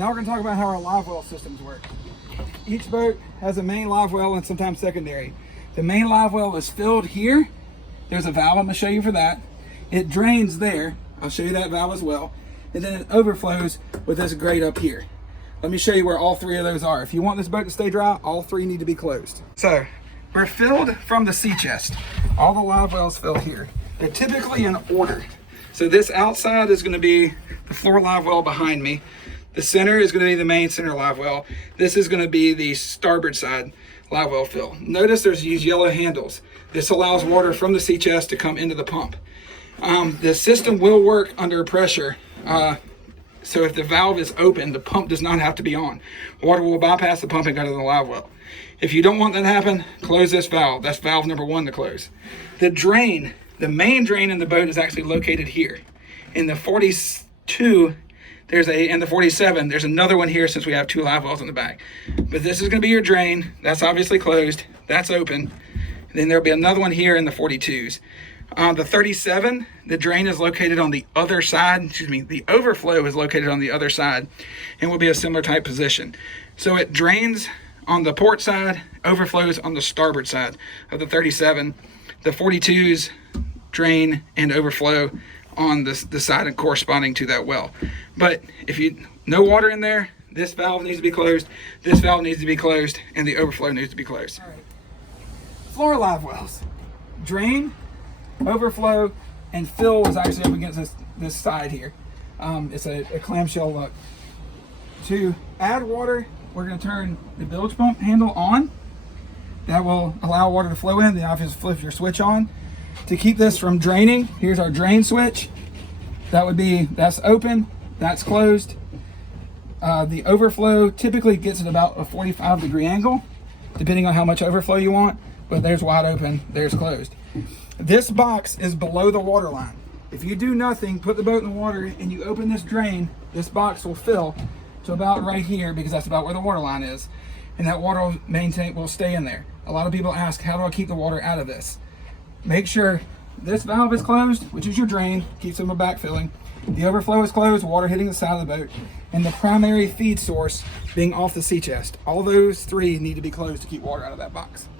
Now we're going to talk about how our live well systems work. Each boat has a main live well and sometimes secondary. The main live well is filled here. There's a valve I'm going to show you for that. It drains there. I'll show you that valve as well. And then it overflows with this grate up here. Let me show you where all three of those are. If you want this boat to stay dry, all three need to be closed. So we're filled from the sea chest. All the live wells fill here. They're typically in order. So this outside is going to be the floor live well behind me. The center is going to be the main center live well. This is going to be the starboard side live well fill. Notice there's these yellow handles. This allows water from the sea chest to come into the pump. The system will work under pressure. So if the valve is open, the pump does not have to be on. Water will bypass the pump and go to the live well. If you don't want that to happen, close this valve. That's valve number 1 to close. The drain, the main drain in the boat is actually located here. In the 42, and the 47, there's another one here since we have 2 live wells in the back. But this is going to be your drain. That's obviously closed. That's open. And then there'll be another one here in the 42s. The 37, the drain is located on the other side. The overflow is located on the other side and will be a similar type position. So it drains on the port side, overflows on the starboard side of the 37. The 42s drain and overflow on the side corresponding to that well. But if no water in there, this valve needs to be closed, this valve needs to be closed, and the overflow needs to be closed. All right. Floor live wells. Drain, overflow, and fill is actually up against this side here. It's a clamshell look. To add water, we're going to turn the bilge pump handle on. That will allow water to flow in. Then obviously flip your switch on. To keep this from draining, here's our drain switch. That's open, that's closed. The overflow typically gets at about a 45-degree angle, depending on how much overflow you want, but there's wide open, there's closed. This box is below the water line. If you do nothing, put the boat in the water and you open this drain, this box will fill to about right here because that's about where the water line is. And that water will stay in there. A lot of people ask, how do I keep the water out of this? Make sure this valve is closed, which is your drain, keeps them from backfilling. The overflow is closed, water hitting the side of the boat, and the primary feed source being off the sea chest. All those 3 need to be closed to keep water out of that box.